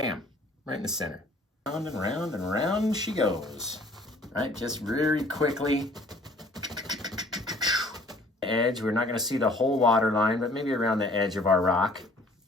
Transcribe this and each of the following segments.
Bam, right in the center. Round and round and round she goes. Right, just very quickly. Edge, we're not gonna see the whole water line, but maybe around the edge of our rock.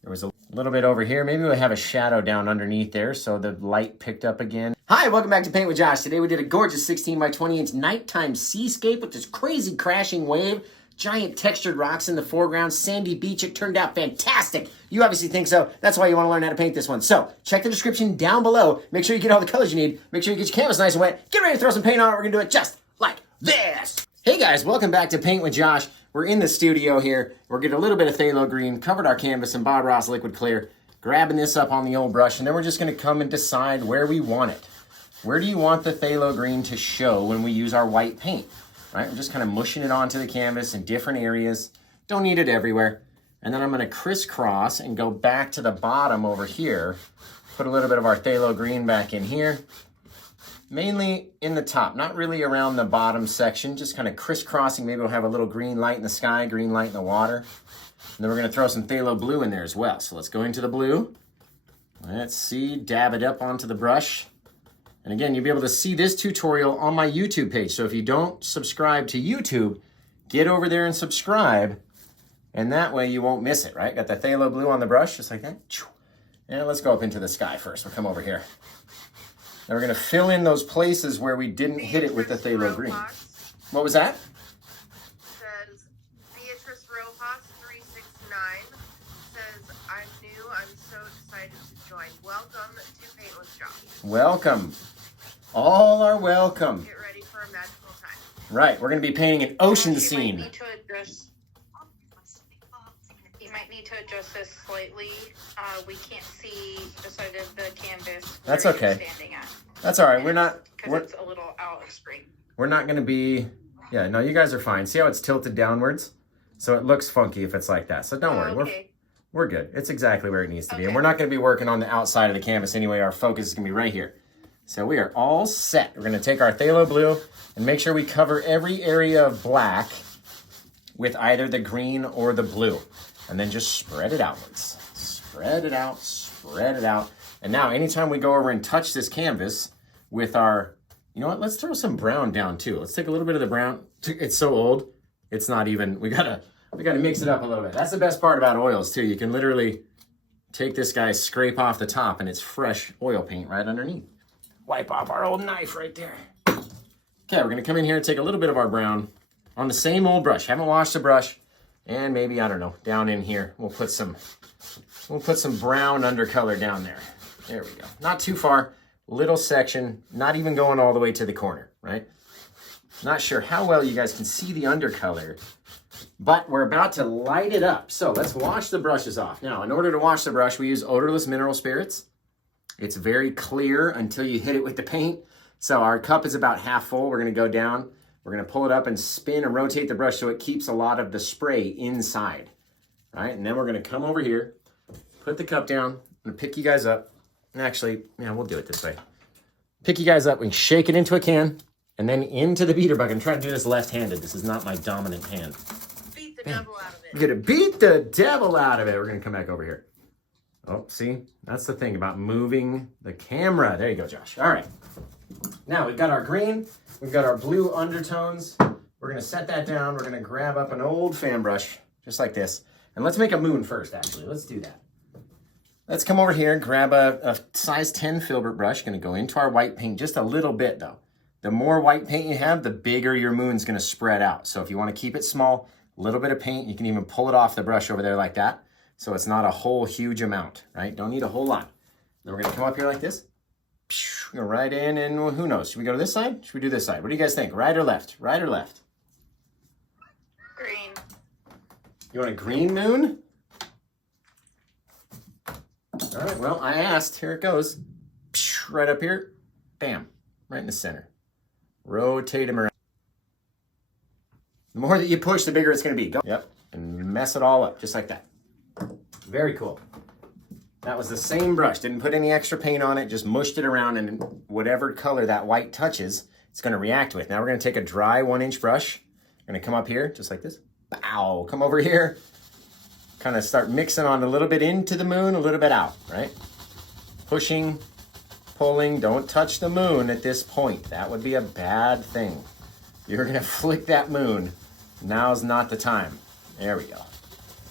There was a little bit over here. Maybe we have a shadow down underneath there, so the light picked up again. Hi, welcome back to Paint with Josh. Today we did a gorgeous 16 by 20 inch nighttime seascape with this crazy crashing wave, giant textured rocks in the foreground, sandy beach. It turned out fantastic. You obviously think so. That's why you want to learn how to paint this one. So check the description down below. Make sure you get all the colors you need. Make sure you get your canvas nice and wet. Get ready to throw some paint on it. We're gonna do it just like this. Hey guys, welcome back to Paint with Josh. We're in the studio here. We're getting a little bit of phthalo green, covered our canvas in Bob Ross liquid clear, grabbing this up on the old brush, and then we're just gonna come and decide where we want it. Where do you want the phthalo green to show when we use our white paint? Right, we're just kind of mushing it onto the canvas in different areas. Don't need it everywhere. And then I'm gonna crisscross and go back to the bottom over here, put a little bit of our phthalo green back in here, mainly in the top, not really around the bottom section, just kind of crisscrossing. Maybe we'll have a little green light in the sky, green light in the water. And then we're gonna throw some phthalo blue in there as well. So let's go into the blue. Let's see, dab it up onto the brush. And again, you'll be able to see this tutorial on my YouTube page. So if you don't subscribe to YouTube, get over there and subscribe. And that way you won't miss it, right? Got the phthalo blue on the brush, just like that. And let's go up into the sky first. We'll come over here. Now we're gonna fill in those places where we didn't hit it with the phthalo green. What was that? Says Beatrice Rojas 369 says, I'm new, I'm so excited to join. Welcome to Paint with Josh. Welcome. All are welcome. Get ready for a magical time. Right, we're gonna be painting an ocean scene. You might need to adjust this slightly. We can't see the side of the canvas. That's where okay. you're standing at. That's all right. We're not. Because it's a little out of screen. We're not gonna be. Yeah, no, you guys are fine. See how it's tilted downwards? So it looks funky if it's like that. So don't worry. Okay. We're good. It's exactly where it needs to be. Okay. And we're not gonna be working on the outside of the canvas anyway. Our focus is gonna be right here. So we are all set. We're gonna take our phthalo blue and make sure we cover every area of black with either the green or the blue. And then just spread it outwards. Spread it out, spread it out. And now anytime we go over and touch this canvas with our, you know what, let's throw some brown down too. Let's take a little bit of the brown. It's so old, it's not even, we gotta mix it up a little bit. That's the best part about oils too. You can literally take this guy, scrape off the top, and it's fresh oil paint right underneath. Wipe off our old knife right there. Okay, we're gonna come in here and take a little bit of our brown on the same old brush. Haven't washed the brush. And maybe, I don't know, down in here, we'll put some brown undercolor down there. There we go. Not too far, little section, not even going all the way to the corner, right? Not sure how well you guys can see the undercolor, but we're about to light it up. So let's wash the brushes off. Now, in order to wash the brush, we use odorless mineral spirits. It's very clear until you hit it with the paint. So our cup is about half full. We're gonna go down. We're gonna pull it up and spin and rotate the brush so it keeps a lot of the spray inside, right? And then we're gonna come over here, put the cup down, I'm gonna pick you guys up. And actually, yeah, we'll do it this way. Pick you guys up and shake it into a can and then into the beater bucket. I'm trying to do this left-handed. This is not my dominant hand. Beat the devil out of it. We're gonna beat the devil out of it. We're gonna come back over here. Oh, see, that's the thing about moving the camera. There you go, Josh. All right. Now we've got our green, we've got our blue undertones. We're gonna set that down. We're gonna grab up an old fan brush, just like this. And let's make a moon first, actually. Let's do that. Let's come over here and grab a size 10 filbert brush. Gonna go into our white paint, just a little bit though. The more white paint you have, the bigger your moon's gonna spread out. So if you wanna keep it small, a little bit of paint, you can even pull it off the brush over there like that. So it's not a whole huge amount, right? Don't need a whole lot. Then we're gonna come up here like this. Go right in, and who knows? Should we go to this side? Should we do this side? What do you guys think? Right or left? Right or left? Green. You want a green moon? All right, well, I asked. Here it goes. Right up here. Bam. Right in the center. Rotate them around. The more that you push, the bigger it's going to be. Go. Yep. And mess it all up, just like that. Very cool. That was the same brush. Didn't put any extra paint on it. Just mushed it around, and whatever color that white touches, it's going to react with. Now we're going to take a dry 1-inch brush. We're going to come up here, just like this. Bow. Come over here. Kind of start mixing on a little bit into the moon, a little bit out, right? pushing, pulling. Don't touch the moon at this point. That would be a bad thing. You're gonna flick that moon. Now's not the time. There we go.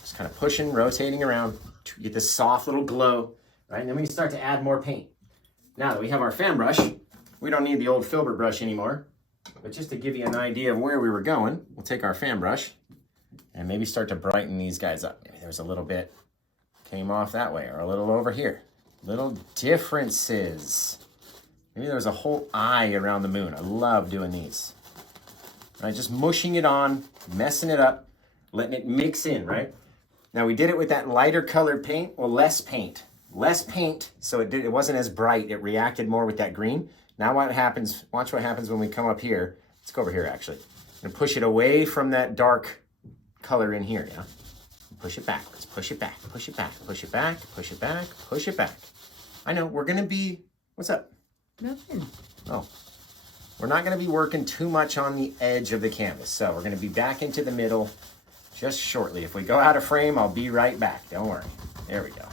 Just kind of pushing, rotating around to get this soft little glow, right? And then we can start to add more paint. Now that we have our fan brush, we don't need the old filbert brush anymore. But just to give you an idea of where we were going, we'll take our fan brush and maybe start to brighten these guys up. Maybe there's a little bit came off that way, or a little over here. Little differences. Maybe there's a whole eye around the moon. I love doing these. Right, just mushing it on, messing it up, letting it mix in, right? Now we did it with that lighter colored paint, well, less paint, so it wasn't as bright. It reacted more with that green. Now what happens, watch what happens when we come up here. Let's go over here actually. And push it away from that dark color in here, yeah? Push it back, let's push it back, push it back, push it back, push it back, push it back. I know, we're gonna be, what's up? Nothing. Oh. We're not going to be working too much on the edge of the canvas, so we're going to be back into the middle just shortly. If we go out of frame, I'll be right back. Don't worry. There we go.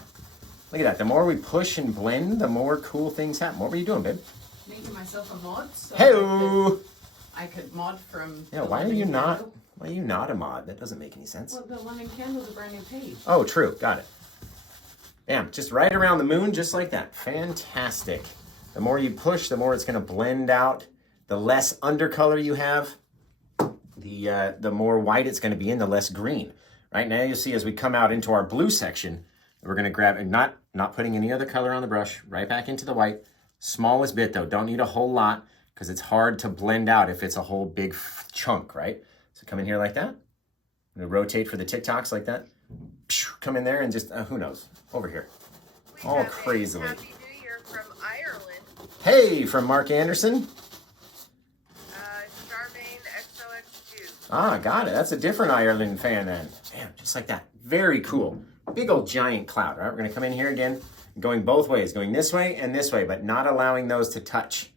Look at that. The more we push and blend, the more cool things happen. What were you doing, babe? Making myself a mod. So Hey-o! I could mod from. Yeah, why are you not a mod? That doesn't make any sense. Well, the London Candle's a brand new page. Oh, true. Got it. Bam. Just right around the moon, just like that. Fantastic. The more you push, the more it's going to blend out. The less undercolor you have, the more white it's going to be in, the less green. Right now you'll see as we come out into our blue section, we're going to grab, and not putting any other color on the brush, right back into the white. Smallest bit though, don't need a whole lot because it's hard to blend out if it's a whole big chunk, right? So come in here like that. I'm going to rotate for the TikToks like that. Come in there and just, who knows, over here. All crazily. Happy New Year from Ireland. Hey, from Mark Anderson. Ah, got it. That's a different Ireland fan then. Damn, just like that. Very cool. Big old giant cloud, right? We're going to come in here again, going both ways, going this way and this way, but not allowing those to touch.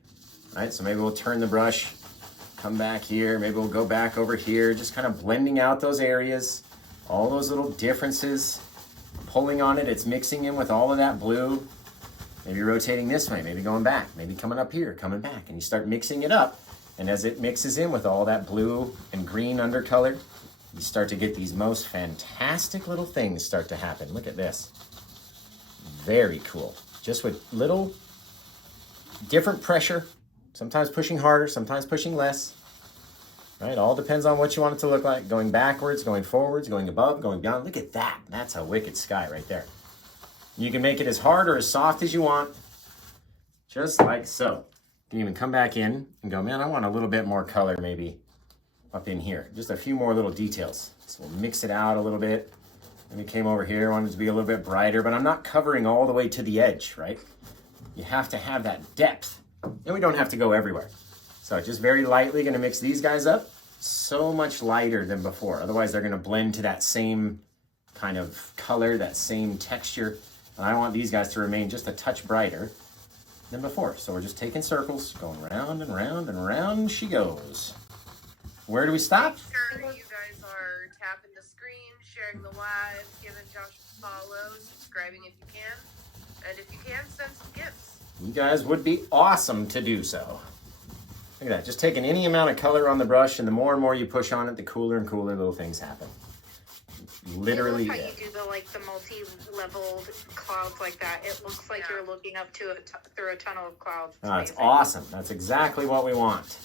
Right? So maybe we'll turn the brush, come back here. Maybe we'll go back over here, just kind of blending out those areas, all those little differences. Pulling on it, it's mixing in with all of that blue. Maybe rotating this way, maybe going back, maybe coming up here, coming back, and you start mixing it up. And as it mixes in with all that blue and green undercolor, you start to get these most fantastic little things start to happen. Look at this. Very cool. Just with little different pressure, sometimes pushing harder, sometimes pushing less. Right? All depends on what you want it to look like. Going backwards, going forwards, going above, going beyond. Look at that. That's a wicked sky right there. You can make it as hard or as soft as you want. Just like so. You can even come back in and go, man, I want a little bit more color maybe up in here. Just a few more little details. So we'll mix it out a little bit. Maybe came over here, wanted it to be a little bit brighter, but I'm not covering all the way to the edge, right? You have to have that depth. And we don't have to go everywhere. So just very lightly gonna mix these guys up. So much lighter than before. Otherwise they're gonna blend to that same kind of color, that same texture. And I want these guys to remain just a touch brighter than before. So we're just taking circles, going round and round and round she goes. Where do we stop? Sure, you guys are tapping the screen, sharing the live, giving Josh a follow, subscribing if you can, and if you can, send some gifts. You guys would be awesome to do so. Look at that, just taking any amount of color on the brush, and the more and more you push on it, the cooler and cooler little things happen. Literally. How you do the multi-leveled clouds like that? It looks like you're looking up to through a tunnel of clouds. That's awesome. That's exactly what we want.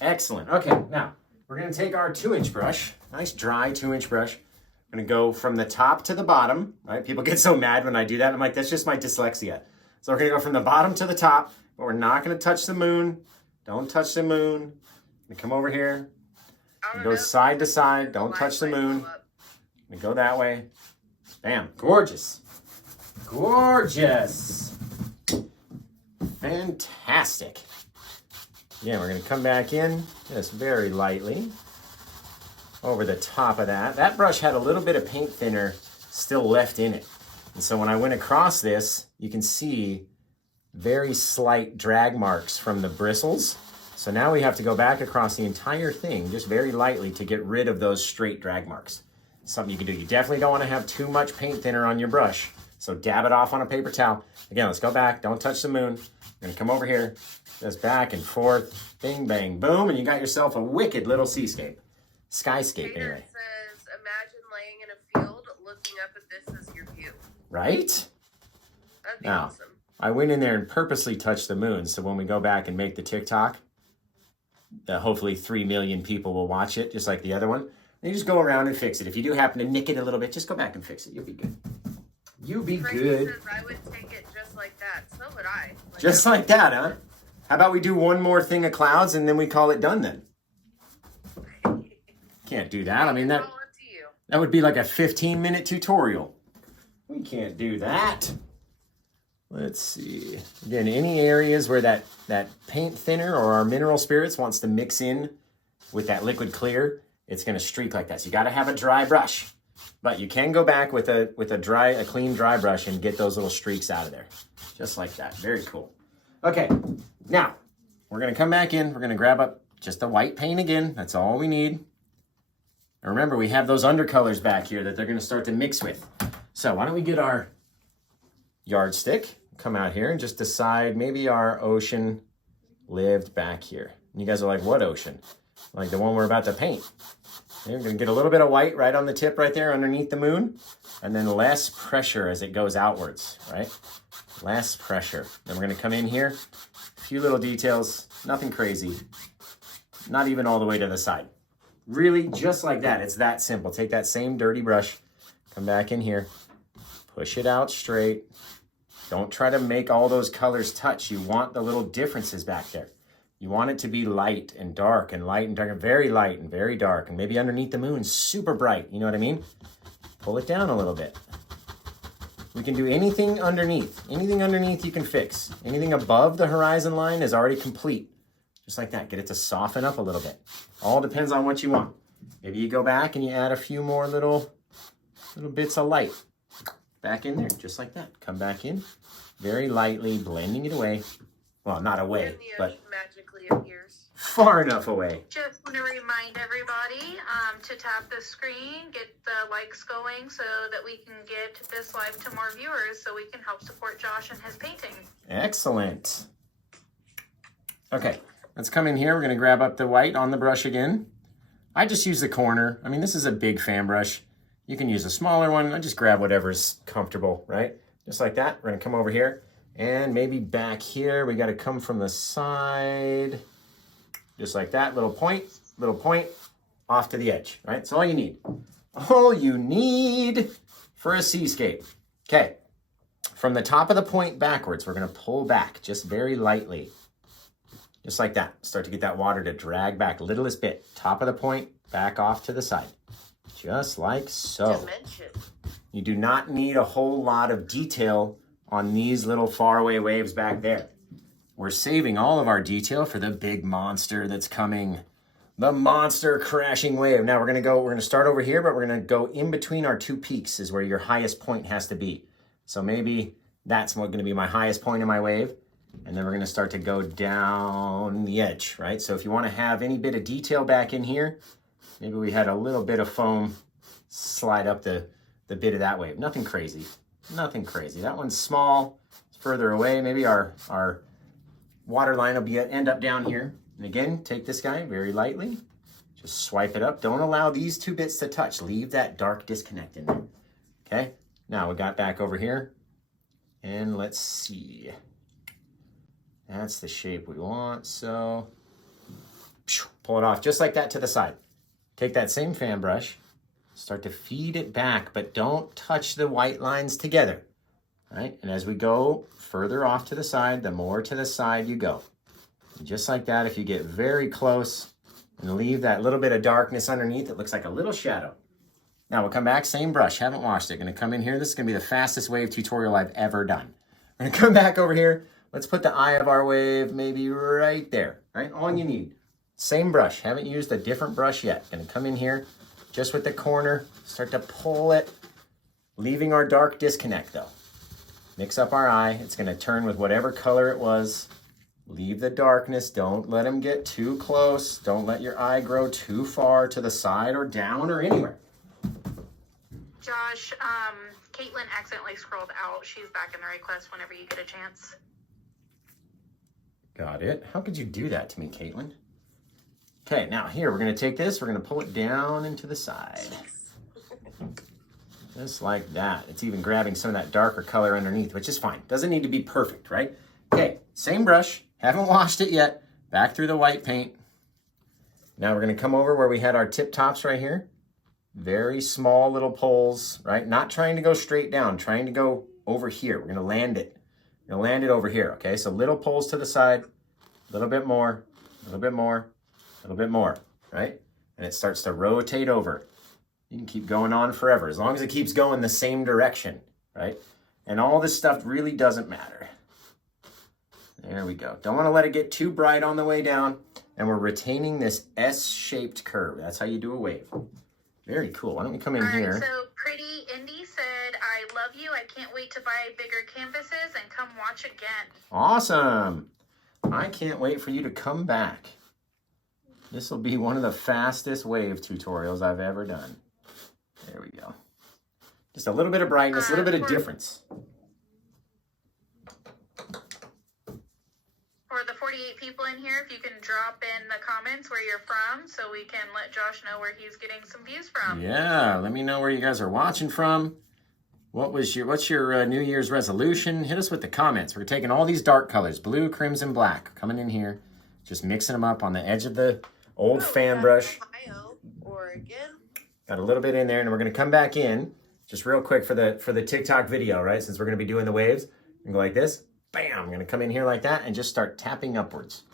Excellent. Okay, now we're going to take our 2-inch brush, nice dry 2-inch brush. I'm going to go from the top to the bottom. Right? People get so mad when I do that. I'm like, that's just my dyslexia. So we're going to go from the bottom to the top, but we're not going to touch the moon. Don't touch the moon. We come over here. Go side to side. Don't touch the moon. We go that way. Bam. Gorgeous. Gorgeous. Fantastic. Again, we're going to come back in just very lightly over the top of that. That brush had a little bit of paint thinner still left in it. And so when I went across this, you can see very slight drag marks from the bristles. So now we have to go back across the entire thing just very lightly to get rid of those straight drag marks. Something you can do. You definitely don't want to have too much paint thinner on your brush, So dab it off on a paper towel. Again, let's go back. Don't touch the moon. We're gonna come over here, just back and forth, bing, bang, boom, and you got yourself a wicked little seascape. Skyscape, Peter anyway. says, imagine laying in a field, looking up at this as your view. Right? That'd be Now, awesome. I went in there and purposely touched the moon, so when we go back and make the TikTok, hopefully 3 million people will watch it, just like the other one. And you just go around and fix it. If you do happen to nick it a little bit, just go back and fix it. You'll be good. You'll be Frankie good. says, I would take it just like that. So would I. Just like that, huh? How about we do one more thing of clouds and then we call it done then? Can't do that. I mean, It's all up to you. that would be like a 15-minute tutorial. We can't do that. Let's see. Again, any areas where that paint thinner or our mineral spirits wants to mix in with that liquid clear, it's going to streak like that. So you got to have a dry brush. But you can go back with a clean dry brush and get those little streaks out of there. Just like that. Very cool. Okay, now we're going to come back in. We're going to grab up just the white paint again. That's all we need. And remember, we have those undercolors back here that they're going to start to mix with. So why don't we get our yardstick, come out here and just decide maybe our ocean lived back here. And you guys are like, what ocean? Like the one we're about to paint. Okay, we're going to get a little bit of white right on the tip right there underneath the moon. And then less pressure as it goes outwards, right? Less pressure. Then we're going to come in here. A few little details. Nothing crazy. Not even all the way to the side. Really, just like that. It's that simple. Take that same dirty brush. Come back in here. Push it out straight. Don't try to make all those colors touch. You want the little differences back there. You want it to be light and dark and light and dark and very light and very dark. And maybe underneath the moon, super bright. You know what I mean? Pull it down a little bit. We can do anything underneath. Anything underneath you can fix. Anything above the horizon line is already complete. Just like that. Get it to soften up a little bit. All depends on what you want. Maybe you go back and you add a few more little bits of light. Back in there, just like that. Come back in, very lightly, blending it away. Well, not away, And the but ocean magically appears. far enough away. Just want to remind everybody to tap the screen, get the likes going so that we can get this live to more viewers so we can help support Josh and his painting. Excellent. Okay, let's come in here. We're gonna grab up the white on the brush again. I just use the corner. I mean, this is a big fan brush. You can use a smaller one. I just grab whatever's comfortable, right? Just like that. We're gonna come over here and maybe back here. We gotta come from the side. Just like that, little point, off to the edge, right? That's all you need. All you need for a seascape. Okay, from the top of the point backwards, we're gonna pull back just very lightly. Just like that. Start to get that water to drag back, littlest bit. Top of the point, back off to the side. Just like so. Dimension. You do not need a whole lot of detail on these little faraway waves back there. We're saving all of our detail for the big monster that's coming. The monster crashing wave. Now we're gonna start over here, but we're gonna go in between our two peaks is where your highest point has to be. So maybe that's gonna be my highest point in my wave. And then we're gonna start to go down the edge, right? So if you wanna have any bit of detail back in here, maybe we had a little bit of foam slide up the bit of that wave. Nothing crazy, nothing crazy. That one's small, it's further away. Maybe our water line will end up down here. And again, take this guy very lightly, just swipe it up. Don't allow these two bits to touch. Leave that dark disconnect in there, okay? Now we got back over here and let's see. That's the shape we want, so pull it off just like that to the side. Take that same fan brush, start to feed it back, but don't touch the white lines together, right? And as we go further off to the side, the more to the side you go. And just like that, if you get very close and leave that little bit of darkness underneath, it looks like a little shadow. Now we'll come back, same brush, haven't washed it. Gonna come in here, this is gonna be the fastest wave tutorial I've ever done. We're gonna come back over here. Let's put the eye of our wave maybe right there, right? All you need. Same brush, haven't used a different brush yet. Gonna come in here, just with the corner, start to pull it, leaving our dark disconnect though. Mix up our eye, it's gonna turn with whatever color it was. Leave the darkness, don't let them get too close. Don't let your eye grow too far to the side or down or anywhere. Josh, Caitlin accidentally scrolled out. She's back in the request whenever you get a chance. Got it. How could you do that to me, Caitlin? Okay, now here, we're going to take this, we're going to pull it down into the side. Just like that. It's even grabbing some of that darker color underneath, which is fine. Doesn't need to be perfect, right? Okay, same brush. Haven't washed it yet. Back through the white paint. Now we're going to come over where we had our tip tops right here. Very small little pulls, right? Not trying to go straight down, trying to go over here. We're going to land it. We're going to land it over here, okay? So little pulls to the side, a little bit more, a little bit more, a little bit more, right? And it starts to rotate over. You can keep going on forever, as long as it keeps going the same direction, right? And all this stuff really doesn't matter. There we go. Don't want to let it get too bright on the way down. And we're retaining this S-shaped curve. That's how you do a wave. Very cool. Why don't we come in here? So Pretty Indy said, I love you. I can't wait to buy bigger canvases and come watch again. Awesome. I can't wait for you to come back. This will be one of the fastest wave tutorials I've ever done. There we go. Just a little bit of brightness, a little bit of difference. For the 48 people in here, if you can drop in the comments where you're from so we can let Josh know where he's getting some views from. Yeah, let me know where you guys are watching from. What's your New Year's resolution? Hit us with the comments. We're taking all these dark colors, blue, crimson, black, coming in here, just mixing them up on the edge of the old fan brush. Ohio, Oregon. Got a little bit in there, and we're going to come back in just real quick for the TikTok video, right? Since we're going to be doing the waves, and go like this. Bam! I'm going to come in here like that and just start tapping upwards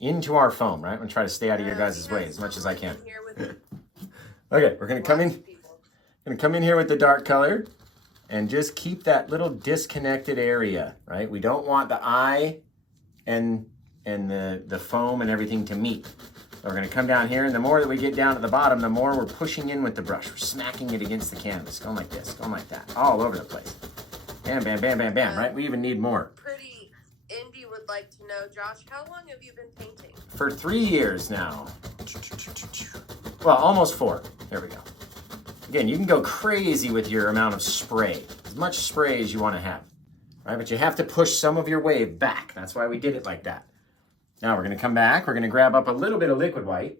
into our foam, right? I'm going to try to stay out of your guys' way as much as I can. Okay, we're going to come in here with the dark color and just keep that little disconnected area, right? We don't want the eye and the foam and everything to meet. So we're going to come down here, and the more that we get down at the bottom, the more we're pushing in with the brush. We're smacking it against the canvas, going like this, going like that, all over the place. Bam, bam, bam, bam, bam, right? We even need more. Pretty Indy would like to know, Josh, how long have you been painting? For 3 years now. Well, almost 4. There we go. Again, you can go crazy with your amount of spray. As much spray as you want to have. Right? But you have to push some of your wave back. That's why we did it like that. Now we're going to come back. We're going to grab up a little bit of liquid white,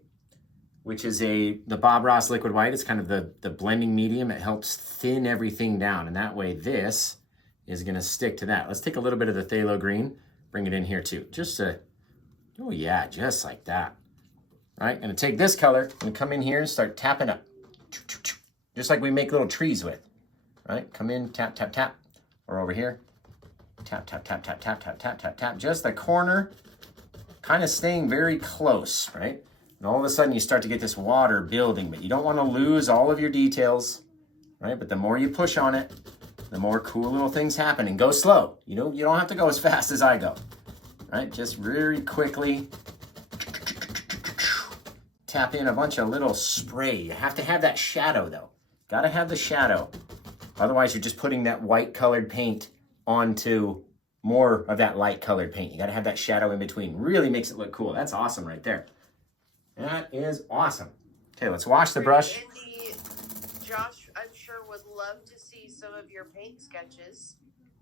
which is the Bob Ross liquid white. It's kind of the blending medium. It helps thin everything down. And that way this is going to stick to that. Let's take a little bit of the phthalo green, bring it in here too. Just oh yeah, just like that. All right, going to take this color and come in here and start tapping up. Just like we make little trees with. All right, come in, tap, tap, tap. Or over here, tap, tap, tap, tap, tap, tap, tap, tap, tap. Just the corner, kind of staying very close, right? And all of a sudden you start to get this water building, but you don't want to lose all of your details, right? But the more you push on it, the more cool little things happen. And go slow. You don't have to go as fast as I go, right? Just very quickly tap in a bunch of little spray. You have to have that shadow though. Got to have the shadow. Otherwise you're just putting that white colored paint onto more of that light colored paint. You got to have that shadow in between. Really makes it look cool. That's awesome right there. That is awesome. Okay, let's wash the brush. Indy, Josh, I'm sure would love to see some of your paint sketches.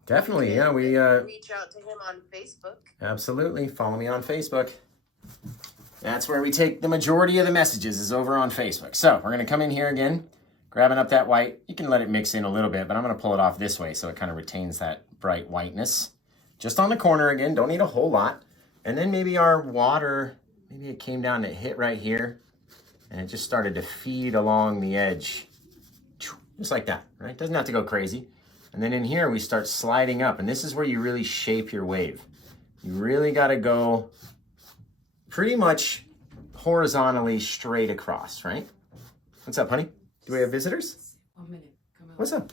Definitely, yeah. We reach out to him on Facebook. Absolutely. Follow me on Facebook. That's where we take the majority of the messages, is over on Facebook. So we're going to come in here again, grabbing up that white. You can let it mix in a little bit, but I'm going to pull it off this way so it kind of retains that bright whiteness. Just on the corner again. Don't need a whole lot. And then maybe our water, maybe it came down and it hit right here, and it just started to feed along the edge. Just like that, right? Doesn't have to go crazy. And then in here, we start sliding up, and this is where you really shape your wave. You really got to go pretty much horizontally straight across, right? What's up, honey? Do we have visitors? 1 minute. Come on. What's up?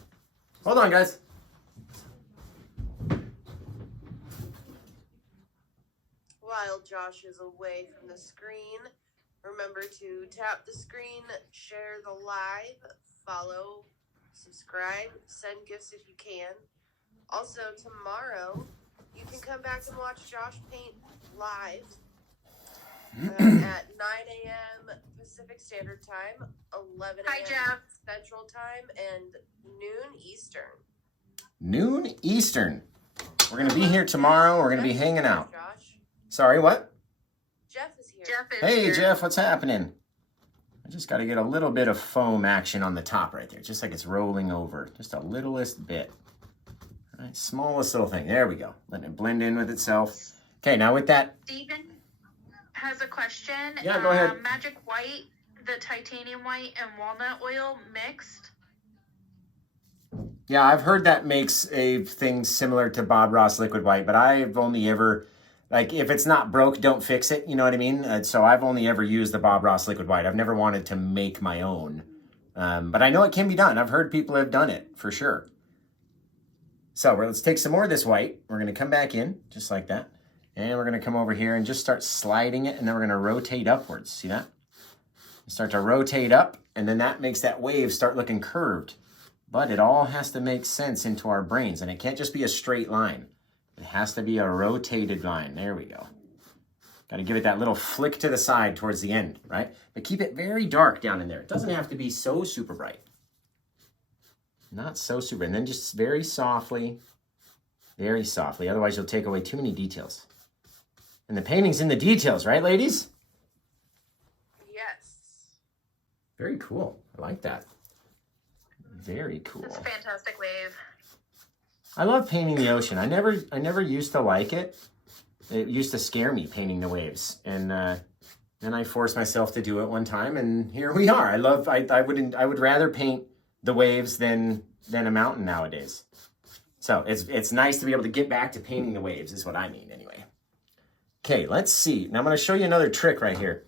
Hold on, guys. While Josh is away from the screen, remember to tap the screen, share the live, follow, subscribe, send gifts if you can. Also, tomorrow, you can come back and watch Josh paint live at 9 a.m. Pacific Standard Time, 11 Hi, a.m. Jeff. Central Time, and noon Eastern. Noon Eastern. We're going to be here tomorrow. We're going to be hanging out. Josh. Sorry, what? Jeff is here. Jeff is Hey, here. Jeff, what's happening? I just got to get a little bit of foam action on the top right there, just like it's rolling over. Just a littlest bit. All right, smallest little thing. There we go. Letting it blend in with itself. Okay, now with that. Steven has a question. Yeah, go ahead. Magic white, the titanium white, and walnut oil mixed. Yeah, I've heard that makes a thing similar to Bob Ross liquid white, but I've only ever, like, if it's not broke, don't fix it. You know what I mean? So I've only ever used the Bob Ross liquid white. I've never wanted to make my own. But I know it can be done. I've heard people have done it for sure. So let's take some more of this white. We're going to come back in just like that. And we're going to come over here and just start sliding it. And then we're going to rotate upwards. See that? Start to rotate up. And then that makes that wave start looking curved. But it all has to make sense into our brains. And it can't just be a straight line. It has to be a rotated line. There we go. Got to give it that little flick to the side towards the end, right? But keep it very dark down in there. It doesn't have to be so super bright. Not so super. And then just very softly. Otherwise, you'll take away too many details. And the painting's in the details, right, ladies? Yes. Very cool. I like that. Very cool. It's a fantastic wave. I love painting the ocean. I never used to like it. It used to scare me painting the waves, and then I forced myself to do it one time, and here we are. I would rather paint the waves than a mountain nowadays. So it's nice to be able to get back to painting the waves, is what I mean anyway. Okay, let's see. Now I'm going to show you another trick right here.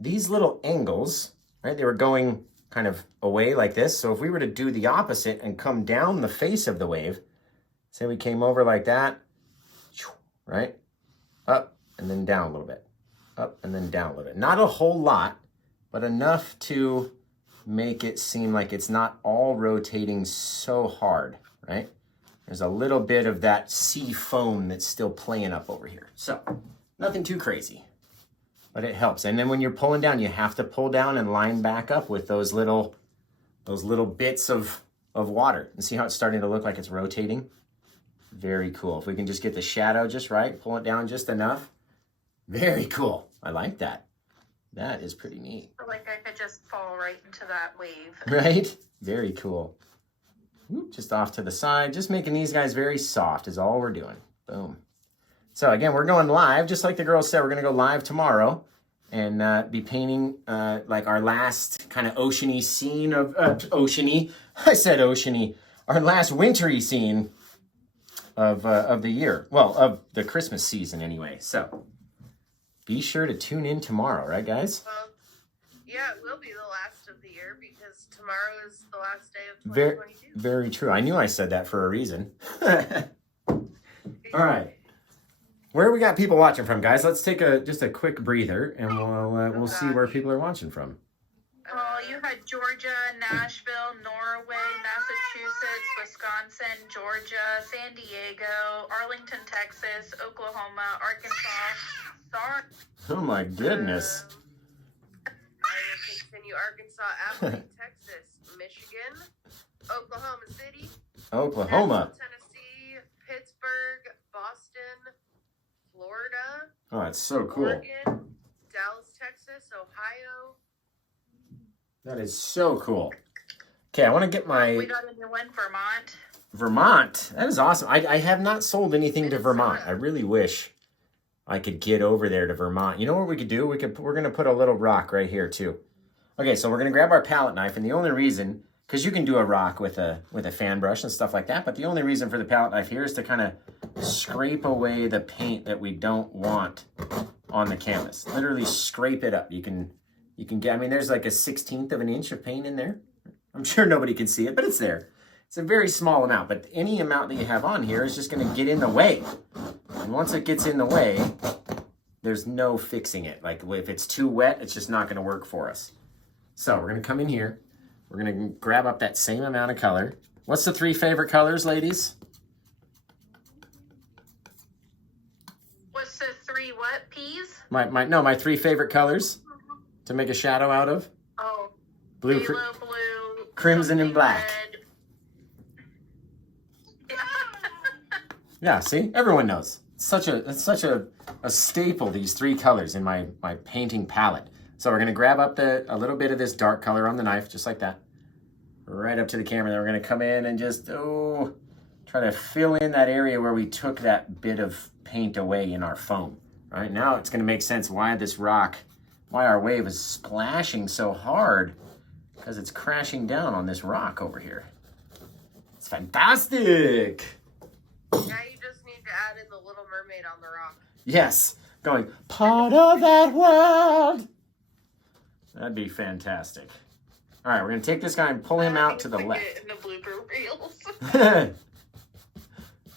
These little angles, right? They were going kind of away like this. So if we were to do the opposite and come down the face of the wave, say we came over like that, right? Up and then down a little bit. Up and then down a little bit. Not a whole lot, but enough to make it seem like it's not all rotating so hard, right? There's a little bit of that sea foam that's still playing up over here. So nothing too crazy, but it helps. And then when you're pulling down, you have to pull down and line back up with those little bits of water. And see how it's starting to look like it's rotating? Very cool. If we can just get the shadow just right, pull it down just enough. Very cool. I like that. That is pretty neat. I feel like I could just fall right into that wave. Right? Very cool. Whoop, just off to the side. Just making these guys very soft is all we're doing. Boom. So again, we're going live. Just like the girls said, we're going to go live tomorrow and be painting like our last kind of oceany scene of oceany. I said oceany. Our last wintry scene of the year. Well, of the Christmas season anyway. So be sure to tune in tomorrow, right, guys? Yeah, it will be the last of the year because tomorrow is the last day of Very, 2022. very true. I knew I said that for a reason. All right. Where we got people watching from, guys? Let's take just a quick breather, and we'll see where people are watching from. Oh, you had Georgia, Nashville, Norway, Massachusetts, Wisconsin, Georgia, San Diego, Arlington, Texas, Oklahoma, Arkansas. Sorry. Oh my goodness. I will continue Arkansas, Abilene, Texas, Michigan, Oklahoma City, Oklahoma. Nashville, Tennessee, Pittsburgh, Boston, Florida. Oh, that's so cool. Oregon, Dallas, Texas, Ohio. That is so cool. Okay, I want to get We my got a new one, Vermont. Vermont. That is awesome. I have not sold anything to Vermont. I really wish I could get over there to Vermont. You know what we could do? We're going to put a little rock right here too. Okay, so we're going to grab our palette knife, and the only reason, because you can do a rock with a fan brush and stuff like that, but the only reason for the palette knife here is to kind of scrape away the paint that we don't want on the canvas. Literally scrape it up. You can get, I mean, there's like a 1/16 of an inch of paint in there. I'm sure nobody can see it, but it's there. It's a very small amount, but any amount that you have on here is just going to get in the way. And once it gets in the way, there's no fixing it. Like if it's too wet, it's just not going to work for us. So we're going to come in here. We're going to grab up that same amount of color. What's the 3 favorite colors, ladies? What's the 3 what? Peas? My 3 favorite colors to make a shadow out of. Oh. Blue, Phthalo blue. crimson, and black. Red. Yeah, see? Everyone knows. It's such a staple, these three colors in my painting palette. So we're gonna grab up a little bit of this dark color on the knife, just like that. Right up to the camera. Then we're gonna come in and just, try to fill in that area where we took that bit of paint away in our foam. Right, now it's gonna make sense why our wave is splashing so hard, because it's crashing down on this rock over here. It's fantastic. Now you just need to add in the Little Mermaid on the rock. Yes, going, part of that world. That'd be fantastic. All right, we're gonna take this guy and pull him out to the left. Get in the blooper reels.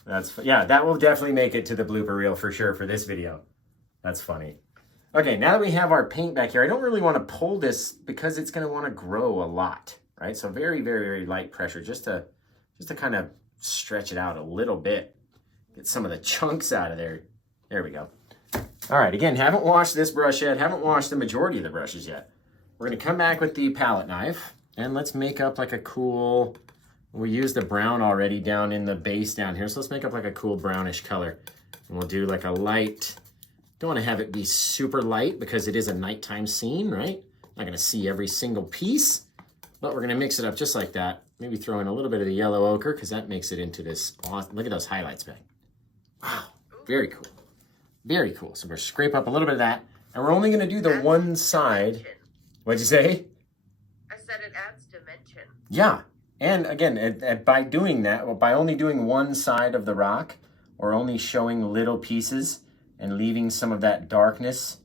That will definitely make it to the blooper reel for sure for this video. That's funny. Okay, now that we have our paint back here, I don't really want to pull this because it's gonna want to grow a lot, right? So very, very, very light pressure just to kind of stretch it out a little bit. Get some of the chunks out of there. There we go. All right, again, haven't washed this brush yet. Haven't washed the majority of the brushes yet. We're gonna come back with the palette knife and let's make up like a cool, we used the brown already down in the base down here. So let's make up like a cool brownish color. And we'll do like a light, don't wanna have it be super light because it is a nighttime scene, right? Not gonna see every single piece, but we're gonna mix it up just like that. Maybe throw in a little bit of the yellow ochre because that makes it into this, look at those highlights, man. Wow, very cool. Very cool. So we're gonna scrape up a little bit of that and we're only gonna do the one side. Dimension. What'd you say? I said it adds dimension. Yeah. And again, by doing that, by only doing one side of the rock or only showing little pieces and leaving some of that darkness,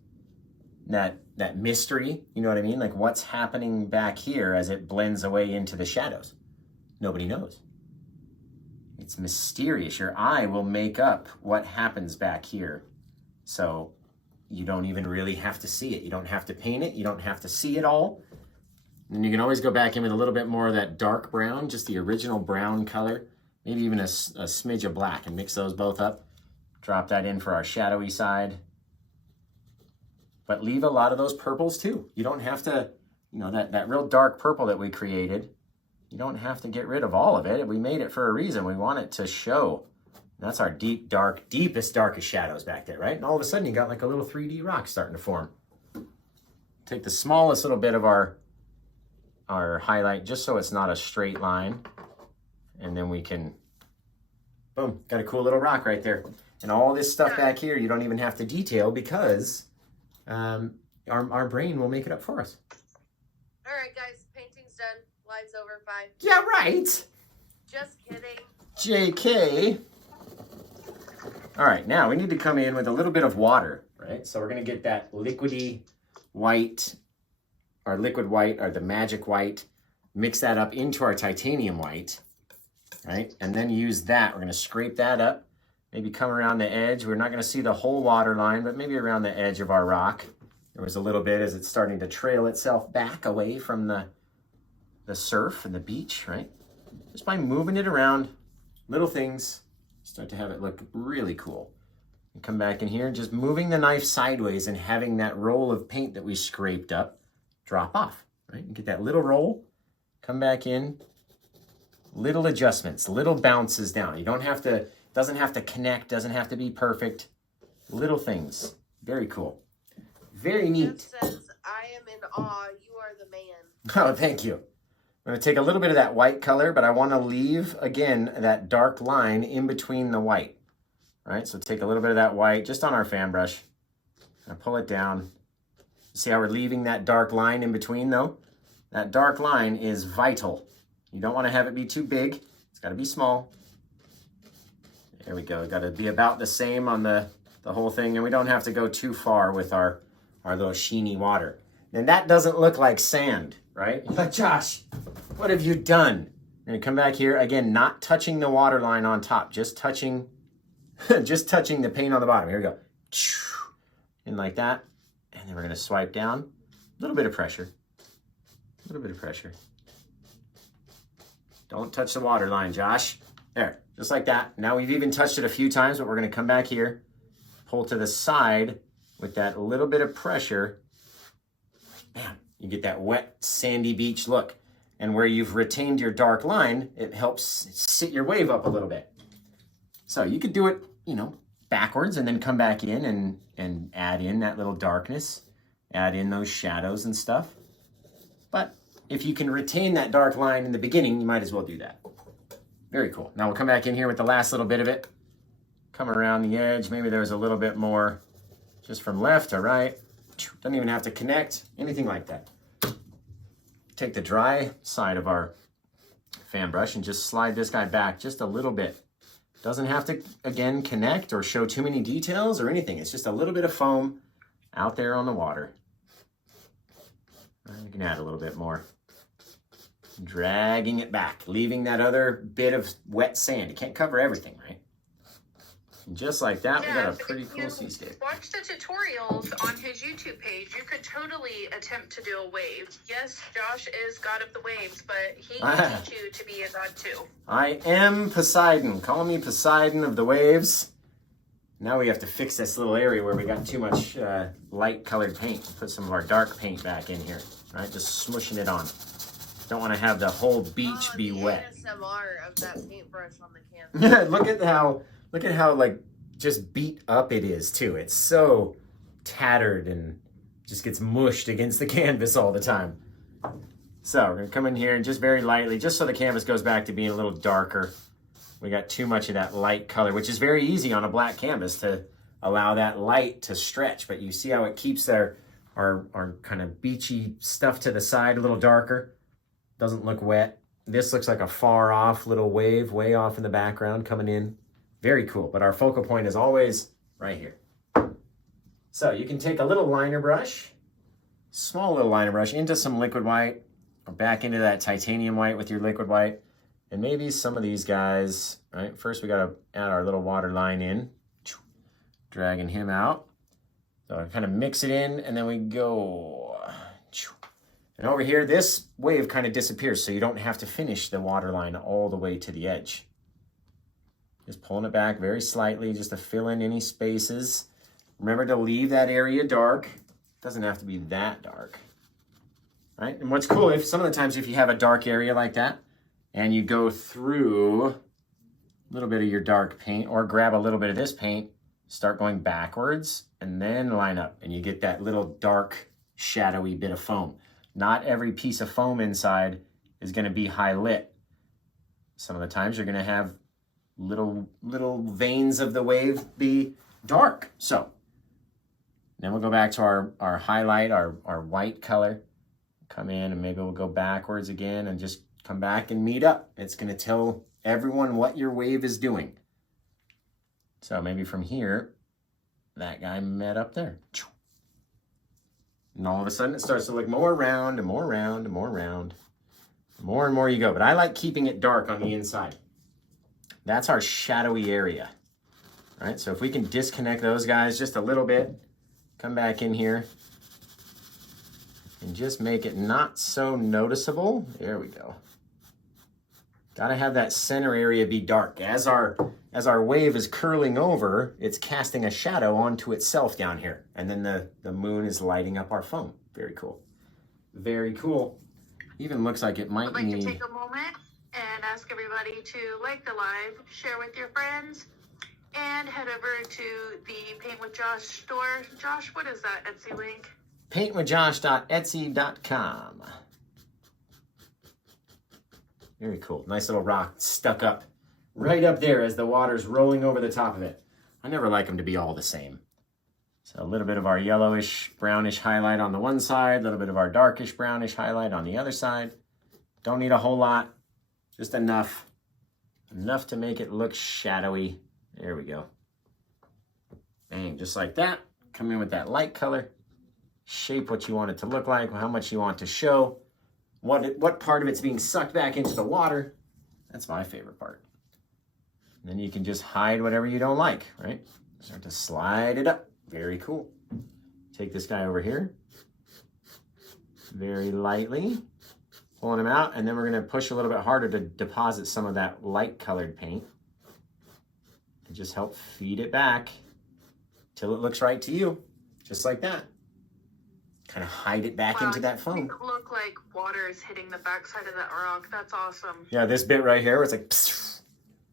that mystery, you know what I mean? Like what's happening back here as it blends away into the shadows. Nobody knows. It's mysterious. Your eye will make up what happens back here. So you don't even really have to see it. You don't have to paint it. You don't have to see it all. And you can always go back in with a little bit more of that dark brown, just the original brown color, maybe even a smidge of black, and mix those both up. Drop that in for our shadowy side. But leave a lot of those purples too. You don't have to, that real dark purple that we created, you don't have to get rid of all of it. We made it for a reason. We want it to show. That's our deep, dark, deepest, darkest shadows back there, right? And all of a sudden you got like a little 3D rock starting to form. Take the smallest little bit of our highlight just so it's not a straight line. And then we can, boom, got a cool little rock right there. And all this stuff back here, you don't even have to detail because our brain will make it up for us. All right, guys, painting's done. Live's over. Bye. Yeah, right. Just kidding. JK. All right, now we need to come in with a little bit of water, right? So we're gonna get that liquidy white, our liquid white, or the magic white, mix that up into our titanium white, right? And then use that. We're gonna scrape that up, maybe come around the edge. We're not gonna see the whole water line, but maybe around the edge of our rock. There was a little bit as it's starting to trail itself back away from the surf and the beach, right? Just by moving it around, little things, start to have it look really cool. And come back in here, just moving the knife sideways and having that roll of paint that we scraped up drop off, right? And get that little roll, come back in, little adjustments, little bounces down. You don't have to, doesn't have to connect, doesn't have to be perfect. Little things, very cool. Very neat. It says, I am in awe, you are the man. Oh, thank you. I'm gonna take a little bit of that white color, but I wanna leave, again, that dark line in between the white. All right, so take a little bit of that white just on our fan brush and pull it down. See how we're leaving that dark line in between though? That dark line is vital. You don't wanna have it be too big. It's gotta be small. There we go, gotta be about the same on the whole thing, and we don't have to go too far with our little sheeny water. And that doesn't look like sand, right? But Josh, what have you done? You're gonna come back here, again, not touching the water line on top, just touching the paint on the bottom. Here we go. And like that. And then we're gonna swipe down. A little bit of pressure. A little bit of pressure. Don't touch the water line, Josh. There, just like that. Now we've even touched it a few times, but we're gonna come back here, pull to the side with that little bit of pressure. Bam, you get that wet, sandy beach look. And where you've retained your dark line, it helps sit your wave up a little bit. So you could do it, backwards and then come back in and add in that little darkness, add in those shadows and stuff. But if you can retain that dark line in the beginning, you might as well do that. Very cool. Now we'll come back in here with the last little bit of it. Come around the edge. Maybe there's a little bit more just from left to right. Doesn't even have to connect, anything like that. Take the dry side of our fan brush and just slide this guy back just a little bit. Doesn't have to, again, connect or show too many details or anything. It's just a little bit of foam out there on the water. You can add a little bit more. Dragging it back, leaving that other bit of wet sand. It can't cover everything, right? And just like that, we got a pretty cool seascape. Watch the tutorials on his YouTube page. You could totally attempt to do a wave. Yes, Josh is god of the waves, but he can teach you to be a god too. I am Poseidon. Call me Poseidon of the waves. Now we have to fix this little area where we got too much light colored paint. Put some of our dark paint back in here, right? Just smushing it on. Don't want to have the whole beach be wet. ASMR of that paintbrush on the canvas. Look at how like just beat up it is too. It's so tattered and just gets mushed against the canvas all the time. So we're gonna come in here and just very lightly, just so the canvas goes back to being a little darker. We got too much of that light color, which is very easy on a black canvas to allow that light to stretch. But you see how it keeps our kind of beachy stuff to the side a little darker. Doesn't look wet. This looks like a far off little wave way off in the background coming in. Very cool, but our focal point is always right here. So you can take a little liner brush, small little liner brush, into some liquid white, or back into that titanium white with your liquid white, and maybe some of these guys, right? First we gotta add our little water line in, dragging him out. So I kind of mix it in, and then we go. And over here, this wave kind of disappears, so you don't have to finish the water line all the way to the edge. Just pulling it back very slightly just to fill in any spaces. Remember to leave that area dark. It doesn't have to be that dark, right? And what's cool, some of the times if you have a dark area like that, and you go through a little bit of your dark paint, or grab a little bit of this paint, start going backwards, and then line up, and you get that little dark, shadowy bit of foam. Not every piece of foam inside is going to be high lit. Some of the times you're going to have little veins of the wave be dark. So then we'll go back to our highlight, our white color. Come in and maybe we'll go backwards again and just come back and meet up. It's going to tell everyone what your wave is doing. So maybe from here, that guy met up there. And all of a sudden it starts to look more round and more round and more round. The more and more you go. But I like keeping it dark on the inside. That's our shadowy area. All right, so if we can disconnect those guys just a little bit, come back in here and just make it not so noticeable. There we go. Gotta have that center area be dark. As our wave is curling over, it's casting a shadow onto itself down here. And then the moon is lighting up our foam. Very cool. Very cool. Even looks like it might I'd like need... to take a moment and ask everybody to like the live, share with your friends, and head over to the Paint with Josh store. Josh, what is that Etsy link? paintwithjosh.etsy.com. Very cool. Nice little rock stuck up right up there as the water's rolling over the top of it. I never like them to be all the same. So a little bit of our yellowish, brownish highlight on the one side, a little bit of our darkish, brownish highlight on the other side. Don't need a whole lot, just enough. Enough to make it look shadowy. There we go. Bang, just like that. Come in with that light color. Shape what you want it to look like, how much you want to show. What part of it's being sucked back into the water. That's my favorite part. And then you can just hide whatever you don't like, right? Start to slide it up. Very cool. Take this guy over here. Very lightly. Pulling him out. And then we're going to push a little bit harder to deposit some of that light colored paint. And just help feed it back till it looks right to you. Just like that. Kind of hide it back into that foam. It look like water is hitting the backside of that rock. That's awesome. Yeah, this bit right here, where it's like, psst,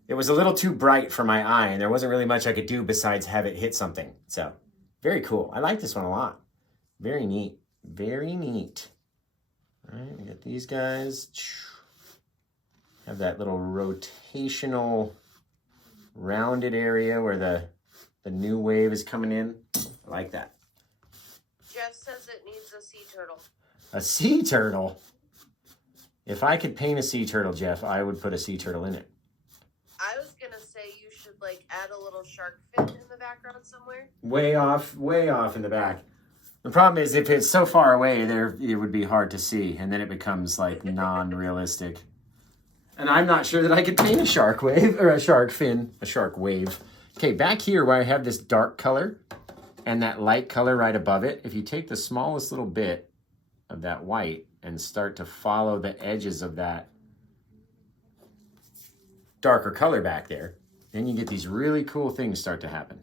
it was a little too bright for my eye, and there wasn't really much I could do besides have it hit something. So, very cool. I like this one a lot. Very neat. Very neat. All right, we got these guys. Have that little rotational rounded area where the new wave is coming in. I like that. Jeff says it needs a sea turtle. A sea turtle? If I could paint a sea turtle, Jeff, I would put a sea turtle in it. I was gonna say you should like add a little shark fin in the background somewhere. Way off in the back. The problem is if it's so far away, there it would be hard to see, and then it becomes like non-realistic. And I'm not sure that I could paint a shark wave or a shark fin, a shark wave. Okay, back here where I have this dark color and that light color right above it, if you take the smallest little bit of that white and start to follow the edges of that darker color back there, then you get these really cool things start to happen.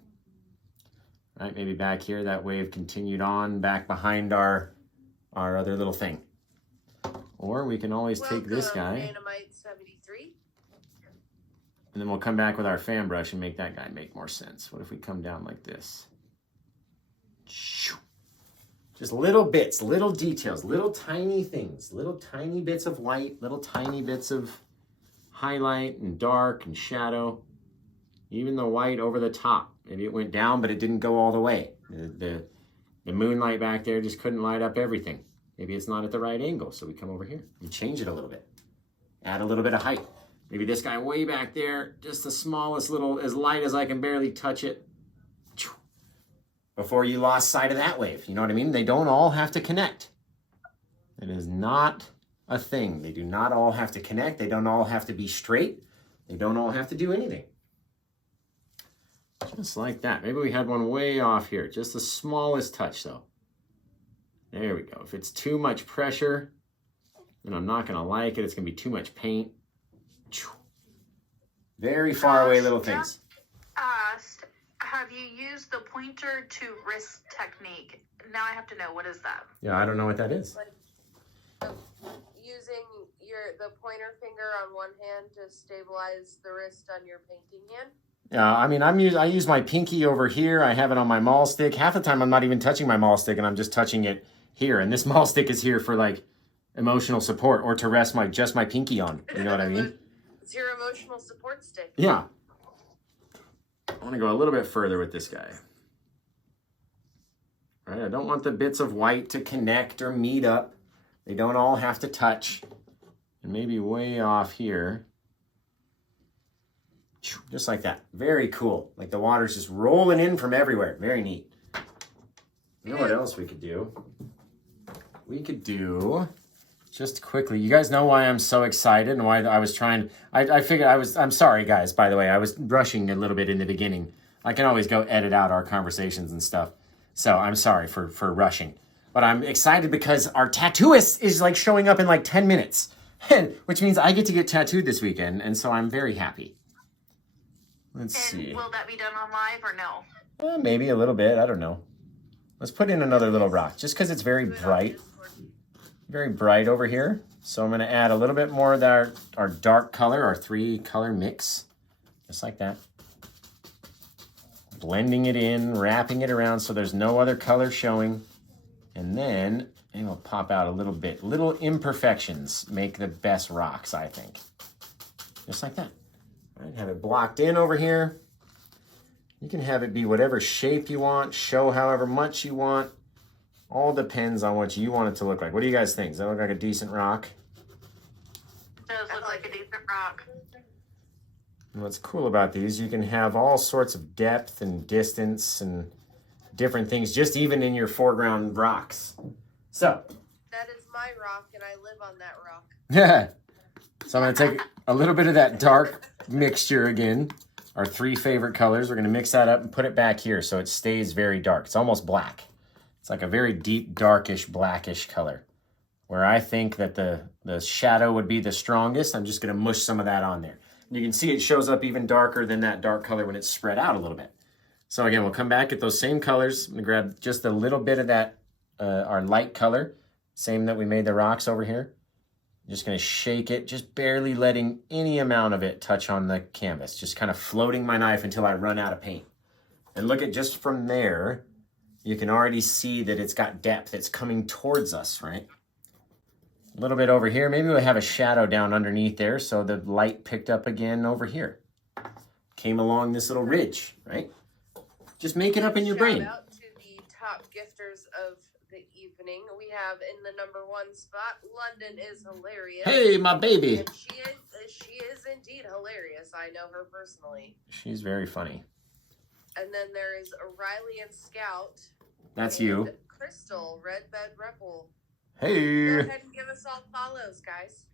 Right, maybe back here that wave continued on back behind our other little thing. Or we can always take this guy, Dynamite 73. and then we'll come back with our fan brush and make that guy make more sense. What if we come down like this? Just little bits, little details, little tiny things, little tiny bits of light, little tiny bits of highlight and dark and shadow. Even the white over the top. Maybe it went down, but it didn't go all the way. The moonlight back there just couldn't light up everything. Maybe it's not at the right angle, so we come over here and change it a little bit. Add a little bit of height. Maybe this guy way back there, just the smallest little, as light as I can barely touch it. Before you lost sight of that wave. You know what I mean? They don't all have to connect. It is not a thing. They do not all have to connect. They don't all have to be straight. They don't all have to do anything. Just like that. Maybe we had one way off here. Just the smallest touch though. There we go. If it's too much pressure, then I'm not going to like it. It's going to be too much paint. Very far away little things. Asked, have you used the pointer to wrist technique? Now I have to know, what is that? Yeah, I don't know what that is. Like using the pointer finger on one hand to stabilize the wrist on your painting hand. Yeah, I mean, I use my pinky over here. I have it on my maul stick. Half the time I'm not even touching my maul stick and I'm just touching it here. And this maul stick is here for like emotional support or to rest just my pinky on. You know what I mean? It's your emotional support stick. Yeah. I want to go a little bit further with this guy. All right, I don't want the bits of white to connect or meet up. They don't all have to touch. And maybe way off here. Just like that. Very cool. Like the water's just rolling in from everywhere. Very neat. You know what else we could do? We could do, just quickly, you guys know why I'm so excited and why I was trying, I figured I'm sorry guys, by the way, I was rushing a little bit in the beginning. I can always go edit out our conversations and stuff. So I'm sorry for rushing. But I'm excited because our tattooist is like showing up in like 10 minutes. Which means I get to get tattooed this weekend. And so I'm very happy. Let's see. Will that be done on live or no? Maybe a little bit. I don't know. Let's put in another little rock just because it's very bright. Very bright over here. So I'm going to add a little bit more of our dark color, our 3-color mix. Just like that. Blending it in, wrapping it around so there's no other color showing. And then it'll pop out a little bit. Little imperfections make the best rocks, I think. Just like that. All right, have it blocked in over here. You can have it be whatever shape you want, show however much you want. All depends on what you want it to look like. What do you guys think? Does that look like a decent rock? It does look like a decent rock. And what's cool about these, you can have all sorts of depth and distance and different things, just even in your foreground rocks. So. That is my rock, and I live on that rock. Yeah. So I'm going to take a little bit of that dark mixture again, our 3 favorite colors. We're going to mix that up and put it back here so it stays very dark. It's almost black. It's like a very deep, darkish, blackish color. Where I think that the shadow would be the strongest, I'm just going to mush some of that on there. And you can see it shows up even darker than that dark color when it's spread out a little bit. So again, we'll come back at those same colors. I'm going to grab just a little bit of that, our light color, same that we made the rocks over here. just going to shake it, just barely letting any amount of it touch on the canvas. Just kind of floating my knife until I run out of paint. And look at just from there, you can already see that it's got depth. It's coming towards us, right? A little bit over here. Maybe we'll have a shadow down underneath there so the light picked up again over here. Came along this little ridge, right? Just make it up in your brain. Shout out to the top gifters of the evening. We have in the #1 spot, London is hilarious. Hey, my baby. And she is indeed hilarious. I know her personally. She's very funny. And then there is Riley and Scout. That's and you. Crystal, Red Bed Rebel. Hey. Go ahead and give us all follows, guys.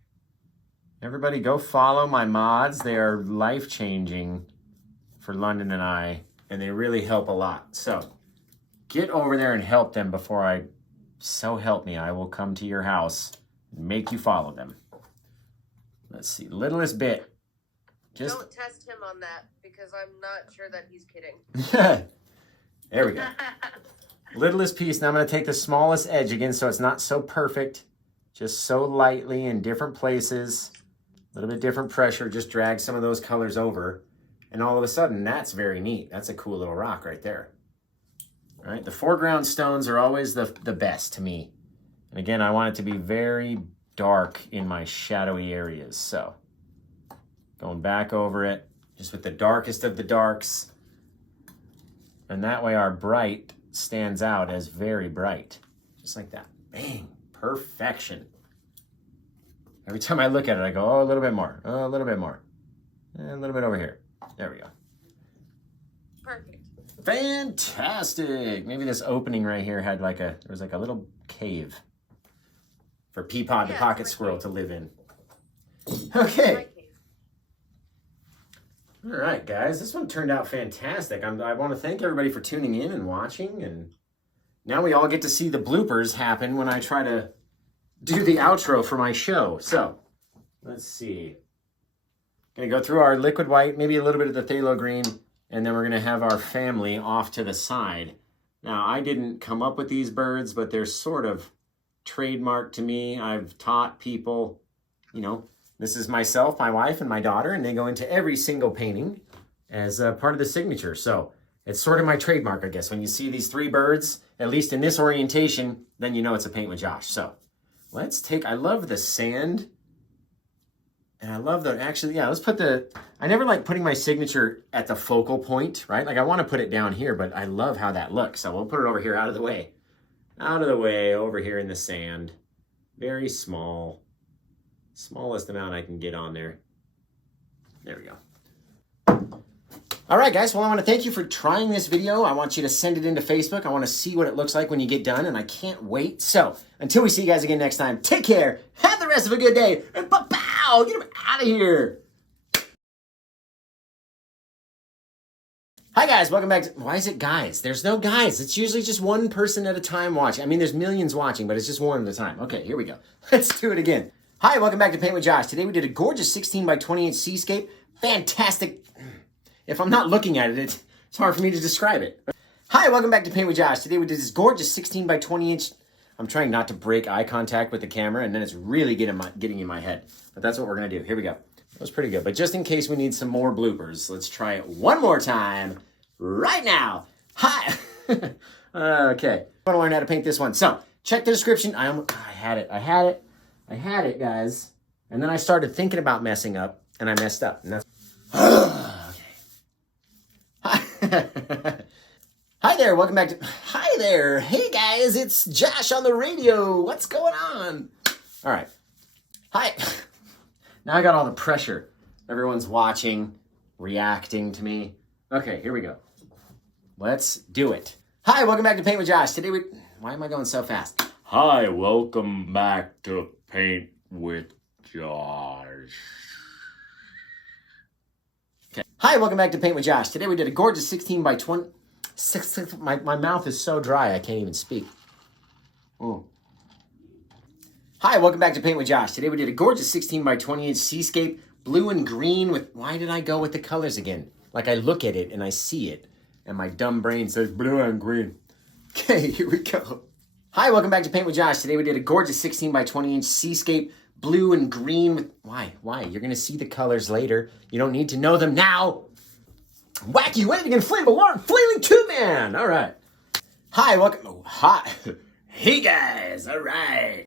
Everybody go follow my mods. They are life-changing for London and I, and they really help a lot. So get over there and help them before so help me, I will come to your house and make you follow them. Let's see, littlest bit. Don't test him on that because I'm not sure that he's kidding. There we go. Littlest piece. Now I'm going to take the smallest edge again so it's not so perfect. Just so lightly in different places. A little bit different pressure. Just drag some of those colors over. And all of a sudden, that's very neat. That's a cool little rock right there. All right, the foreground stones are always the best to me. And again, I want it to be very dark in my shadowy areas. So going back over it, just with the darkest of the darks. And that way our bright stands out as very bright. Just like that. Bang. Perfection. Every time I look at it, I go, oh, a little bit more. Oh, a little bit more. And a little bit over here. There we go. Perfect. Fantastic. Maybe this opening right here had there was like a little cave for Peapod the pocket squirrel to live in. Okay. All right, guys, this one turned out fantastic. I want to thank everybody for tuning in and watching, and now we all get to see the bloopers happen when I try to do the outro for my show. So, let's see. Gonna go through our liquid white, maybe a little bit of the phthalo green, and then we're gonna have our family off to the side. Now, I didn't come up with these birds, but they're sort of trademark to me. I've taught people, this is myself, my wife, and my daughter, and they go into every single painting as a part of the signature. So it's sort of my trademark, I guess. When you see these 3 birds, at least in this orientation, then you know it's a Paint with Josh. So I love the sand. And I love let's put I never like putting my signature at the focal point, right? Like I want to put it down here, but I love how that looks. So we'll put it over here out of the way. Out of the way, over here in the sand. Very small. Smallest amount I can get on there. There we go. All right, guys. Well, I want to thank you for trying this video. I want you to send it into Facebook. I want to see what it looks like when you get done, and I can't wait. So until we see you guys again next time, take care. Have the rest of a good day. And pow! Get them out of here. Hi, guys. Welcome back to... Why is it guys? There's no guys. It's usually just one person at a time watching. I mean, there's millions watching, but it's just one at a time. Okay, here we go. Let's do it again. Hi, welcome back to Paint with Josh. Today we did a gorgeous 16 by 20 inch Seascape. Fantastic. If I'm not looking at it, it's hard for me to describe it. Hi, welcome back to Paint with Josh. Today we did this gorgeous 16 by 20 inch. I'm trying not to break eye contact with the camera, and then it's really getting in my head. But that's what we're going to do. Here we go. That was pretty good. But just in case we need some more bloopers, let's try it one more time right now. Hi. Okay. I want to learn how to paint this one. So check the description. I had it, guys. And then I started thinking about messing up, and I messed up. And that's... Hi there, welcome back to... Hi there. Hey, guys, it's Josh on the radio. What's going on? All right. Hi. Now I got all the pressure. Everyone's watching, reacting to me. Okay, here we go. Let's do it. Hi, welcome back to Paint with Josh. Today Why am I going so fast? Hi, welcome back to Paint with Josh. Okay. Hi, welcome back to Paint with Josh. Today we did a gorgeous 16 by 20... My mouth is so dry I can't even speak. Ooh. Hi, welcome back to Paint with Josh. Today we did a gorgeous 16 by 20 inch Seascape, blue and green with... Why did I go with the colors again? Like I look at it and I see it, and my dumb brain says blue and green. Okay, here we go. Hi, welcome back to Paint with Josh. Today we did a gorgeous 16 by 20 inch Seascape, blue and green with, why? You're gonna see the colors later. You don't need to know them now. Wacky waving inflatable arm, flailing tube man. All right. Hi, welcome. Oh, hi. Hey guys. All right.